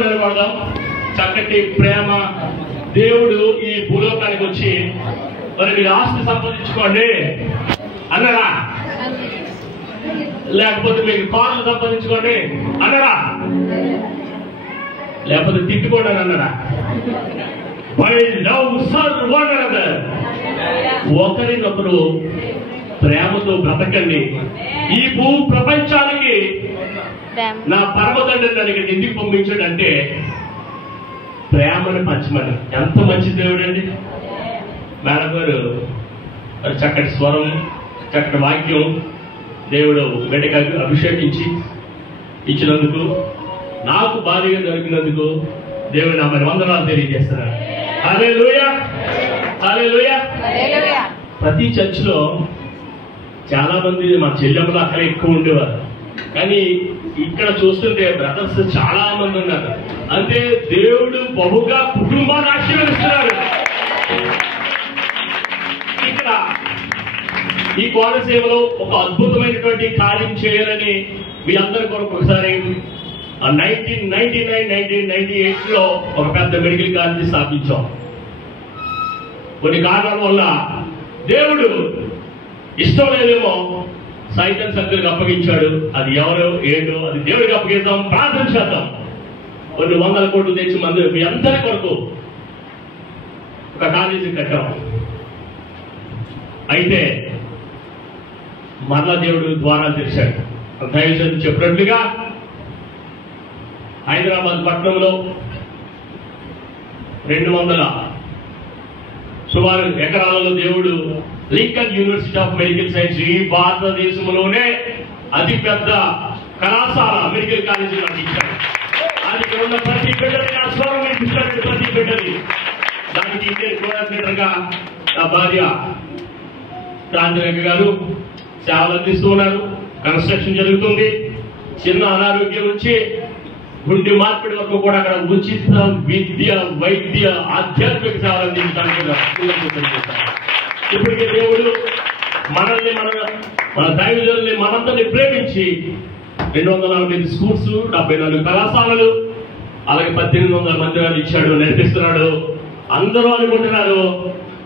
చక్కటి ప్రేమ దేవుడు ఈ భూలోకానికి వచ్చి మరి మీరు ఆస్తి సంపాదించుకోండి అన్నారా? లేకపోతే మీకు కార్లు సంపాదించుకోండి అన్నారా? లేకపోతే తిట్టుకోండి అని అన్నారా? ఒకరినొకరు ప్రేమతో బ్రతకండి. ఈ భూ ప్రపంచానికి నా పరమతండ్రి నన్ను ఇక్కడ ఎందుకు పంపించాడంటే ప్రేమను పంచమని. ఎంత మంచి దేవుడు అండి మేడం గారు. చక్కటి స్వరం, చక్కటి వాక్యం దేవుడు బిడ్డగా అభిషేకించి ఇచ్చినందుకు, నాకు భారీగా దొరికినందుకు దేవుడు నా మరి వందనాలు తెలియజేస్తున్నాను. హల్లెలూయా, హల్లెలూయా. ప్రతి చర్చిలో చాలా మంది మా చెల్లెమ్మలు అక్కడ ఎక్కువ ఉండేవారు, కానీ ఇక్కడ చూస్తుంటే బ్రదర్స్ చాలా మంది ఉన్నారు. అంటే దేవుడు బహుగా కుటుంబాన్ని ఆశీర్వదిస్తున్నాడు. ఇక్కడ ఈ కోనసీమలో ఒక అద్భుతమైనటువంటి కార్యం చేయాలని మీ అందరి కొరకు ఒకసారి 1999-1998లో ఒక పెద్ద మెడికల్ కాలేజీ స్థాపించాం. కొన్ని కారణాల వల్ల దేవుడు ఇష్టం లేదేమో సైతం సభ్యులకు అప్పగించాడు. అది ఎవరో ఏంటో అది దేవుడికి అప్పగిద్దాం, ప్రార్థన చేద్దాం. కొన్ని వందల కోట్లు తెచ్చి మంది మీ అందరి కొరకు ఒక కాలేజీ కట్టాం. అయితే మరలా దేవుడు ద్వారాలు తెరిచాడు. దైవజనుడు చెప్పినట్లుగా హైదరాబాద్ పట్టణంలో 200 సుమారు ఎకరాలలో దేవుడు Lincoln university of medical science, ఈ భారతదేశంలోనే అతి పెద్ద కళాశాల మెడికల్ కాలేజీ నడిపించాడు. దానికి ఉన్న ప్రతి బిడ్డని ఆ స్వరం వినిపిస్తాడు, ప్రతి బిడ్డని. దానికి ఇండియన్ కోఆర్డినేటర్ గా నా భార్య కాంతిరేఖ గారు సేవలు అందిస్తూ ఉన్నారు. కన్స్ట్రక్షన్ జరుగుతుంది. చిన్న అనారోగ్యం నుంచి గుండె మార్పిడి వరకు కూడా అక్కడ ఉచిత విద్య, వైద్య, ఆధ్యాత్మిక సేవలు అందించడానికి ఇప్పటికే దేవుడు మనల్ని మన దైవజనుల్ని మనందరినీ ప్రేమించి 240 స్కూల్స్, 74 కళాశాలలు, అలాగే 1800 మందిరాలు ఇచ్చాడు, నడిపిస్తున్నాడు. అందరూ అనుకుంటున్నారు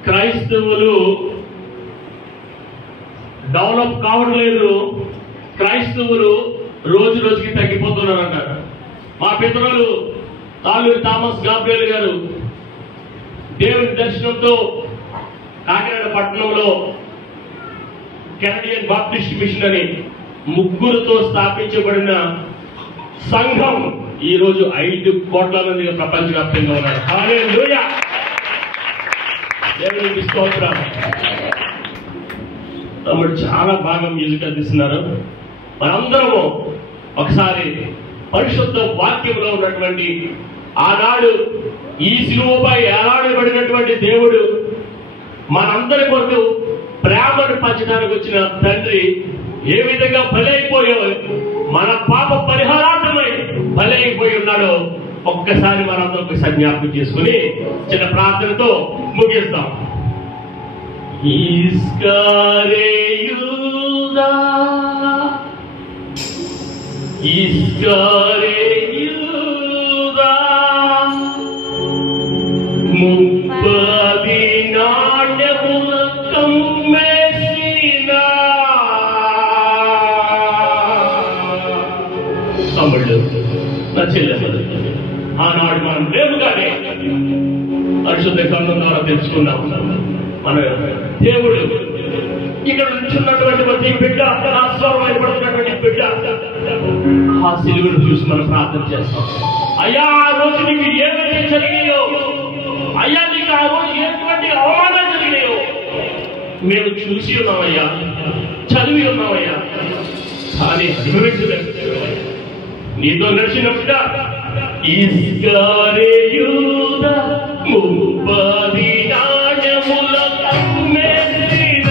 క్రైస్తవులు డెవలప్ కావట్లేదు, క్రైస్తవులు రోజు రోజుకి తగ్గిపోతున్నారు అన్నారు. మా పితరులు తాలూరు థామస్ గాబ్రియల్ గారు దేవుని దర్శనంతో కాకినాడ పట్టణంలో కెనడియన్ బాప్టిస్ట్ మిషన్ అని 3 స్థాపించబడిన సంఘం ఈ రోజు 5 కోట్ల మందిగా ప్రపంచవ్యాప్తంగా ఉన్నారు. హల్లెలూయా, దేవునికి స్తోత్రం. తమ్ముడు చాలా బాగా మ్యూజిక్ అందిస్తున్నారు. మనందరము ఒకసారి పరిశుద్ధ వాక్యంలో ఉన్నటువంటి ఆనాడు ఈ శిలువపై ఏలాడబడినటువంటి దేవుడు మనందరి కొరకు ప్రేమను పంచడానికి వచ్చిన తండ్రి ఏ విధంగా బలైపోయావు, మన పాప పరిహారార్థమై బలైపోయి ఉన్నాడో ఒక్కసారి మనందరం ఒకసారి జ్ఞాపకం చేసుకుని చిన్న ప్రార్థనతో ముగిస్తాం. ఇస్కరేయుదా ఇస్కరేయుదా 30 నాణ్యముల కమ్మేసిన తమ్ముళ్ళు, నా చెల్లెలు, ఆనాడు మనం లేవుగానే పరిశుద్ధ గ్రంథం ద్వారా తెలుసుకున్నాం. మన దేవుడు ఇక్కడ నుంచున్నటువంటి ప్రతి బిడ్డ, ఆశ్వాసమైనటువంటి బిడ్డ ఆ సిలువను చూసి మనం ప్రార్థన చేస్తాం. అయ్యా, ఆ రోజు నీకు ఏమైతే జరిగాయో, అయ్యా నీకు ఆ రోజు ఎటువంటి అవమానాలు జరిగినాయో మేము చూసి ఉన్నామయ్యా, చదివి ఉన్నామయ్యా, కానీ అనుభవించలేదు. నీతో నడిచిన బిడ్డ ఇస్కరేయుదా 30 నాణ్యముల కమ్మేసిన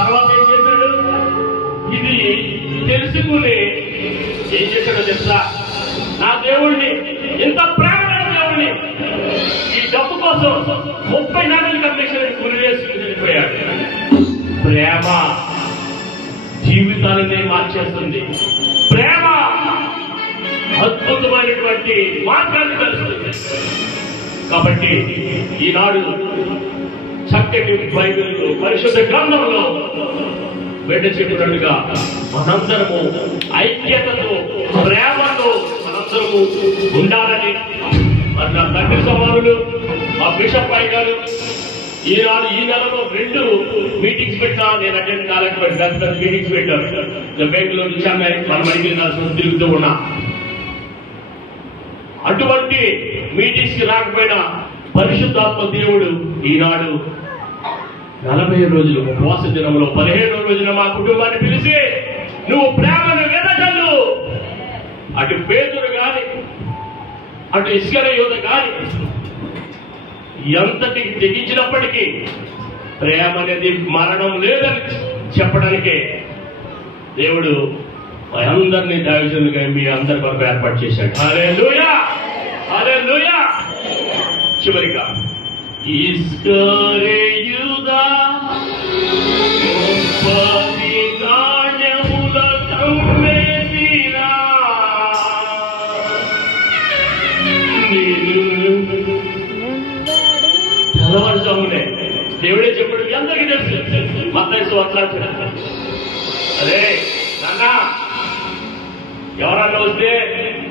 తర్వాత ఏం చేశాడు? ఇది తెలుసుకుని ఏం చేశాడో తెలుసా? నా దేవుణ్ణి, ఇంత ప్రేమమైన దేవుణ్ణి ఈ డబ్బు కోసం 30 నెలలు కమిషన్ గురి చేసుకుని చనిపోయాడు. ప్రేమ జీవితాలనే మార్చేస్తుంది. ప్రేమ అద్భుతమైనటువంటి మార్గాన్ని కలుస్తుంది. కాబట్టి ఈనాడు చక్కటి బైబిల్ పరిశుద్ధ గ్రంథంలో బిడ్డ చెప్పినట్టుగా మనందరము ఐక్యతతో, ప్రేమతో మనందరము ఉండాలని మరి నా తండ్రి సమానులు మా బిషప్ అయ్య గారు ఈనాడు ఈ నెలలో 2 మీటింగ్స్ పెట్టా. నేను అటెండ్ కాలేకపోయాను. పెద్ద మీటింగ్స్ పెట్టాను. బెంగళూరు, చెన్నై, మన మడిగిరి తిరుగుతూ ఉన్నా. అటువంటి మీటింగ్స్ కి రాకపోయినా పరిశుద్ధాత్మ దేవుడు ఈనాడు 40 రోజులు ఉపవాస దినంలో 15వ రోజున మా కుటుంబాన్ని పిలిచి, నువ్వు ప్రేమను వెదజల్లు. అటు పేతురు గాని, అటు ఇస్కరియోతు గాని ఎంతటికి తెగించినప్పటికీ ప్రేమ అనేది మరణం లేదని చెప్పడానికే దేవుడు అందరినీ దైవజనులుగా మీ అందరి కొరకు ఏర్పాటు చేశాడు. హల్లెలూయా, హల్లెలూయా. చివరిగా ఇస్కరియోతు తెల్లవారుజామునే దేవుడే చెప్పాడు. మీ అందరికీ తెలుసు. మత్తయి సువార్త. అదే నాన్న, ఎవరన్నా వస్తే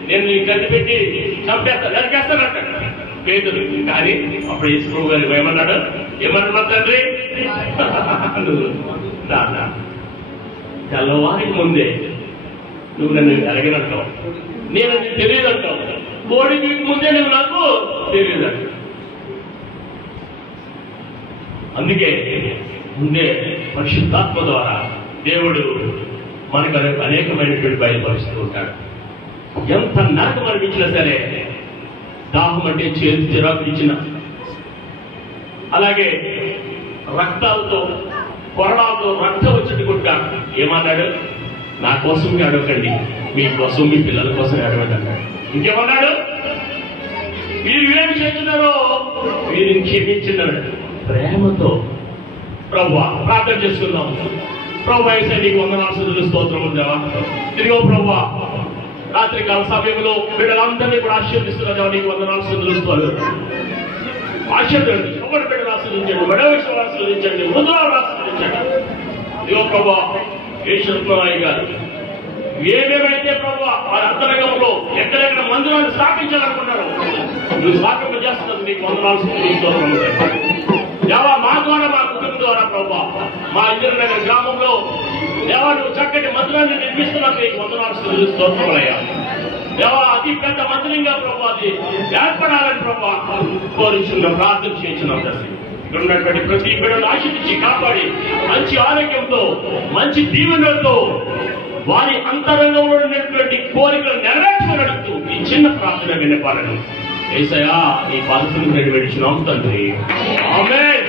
నేను నీ గది పెట్టి చంపేస్తాను, నరికేస్తానంట పేతురు. కానీ అప్పుడు యేసు ప్రభు గారు ఏమన్నాడు? ఏమన్నా తండ్రి, నాన్న తెల్లవారికి ముందే నువ్వు నన్ను ఎరగనంటావు, నేను నీకు తెలియదంటావు, కోడికి ముందే నువ్వు నాకు తెలియదంటావు. అందుకే ముందే పరిశుద్ధాత్మ ద్వారా దేవుడు మనకు అనేకమైనటువంటి బయలుపరుస్తూ ఉంటాడు. ఎంత నరకం అనిపించినా సరే, దాహం అంటే చేతి చిరాకు ఇచ్చిన, అలాగే రక్తాలతో కొరడాలతో రక్తం వచ్చేట్టుకుంటా ఏమన్నాడు? నా కోసం అడగండి, మీకోసం, మీ పిల్లల కోసం అడగండి అన్నాడు. ఇంకేమన్నాడు? మీరు ఏమి చేస్తున్నారో మీరు క్షమించినాడు. ప్రేమతో ప్రభువా ప్రార్థన చేసుకుందాం. ప్రభువా యేసయ్య నీకు వందనాలు, స్తుతులు, స్తోత్రములు దేవా. ఇదిగో ప్రభువా రాత్రి కాల సమయంలో బిడ్డలందరినీ కూడా ఆశీర్వదిస్తున్నా దేవా. నీకు వందనాలు, స్తుతులు, స్తోత్రాలు. ఆశీర్వదించండి, ఒకటి బిడ్డలు ఆశీర్వదించండి, వడవిషయం ఆశీర్వదించండి, మృదురాలు ఆశీర్వదించండి. ఇదిగో ప్రభువా యేసునాథయ్య గారు ఏమేమైతే ప్రభువా వారి అంతరంగంలో ఎక్కడెక్కడ మందిరాన్ని స్థాపించాలనుకున్నారో నువ్వు స్థాపింప చేస్తున్నది నీకు వందనాలు, స్తుతులు, స్తోత్రములు దేవా. మా ద్వారా, మా కుటుంబం ద్వారా ప్రభువా మా ఇంద్రనగర్ గ్రామంలో దేవా నువ్వు చక్కటి మందిరాన్ని నిర్మిస్తున్నా నీకు వందనాలు, స్తుతులు, స్తోత్రములయ్యా. దేవా అతి పెద్ద మందిరంగా ప్రభువా అది ఏర్పడాలని ప్రభువా కోరుచున్నాం, ప్రార్థన చేయించున్నాం తండ్రి. ఇక్కడ ఉన్నటువంటి ప్రతి బిడ్డను ఆశీర్వదించి కాపాడి మంచి ఆరోగ్యంతో, మంచి దీవెనలతో వారి అంతరంగంలో ఉన్నటువంటి కోరికలు నెరవేర్చుకున్నట్టు ఈ చిన్న ప్రార్థన వినపాలను యేసయ్యా నీ పాదములకు వేడుచున్నాం తండ్రి. ఆమేన్.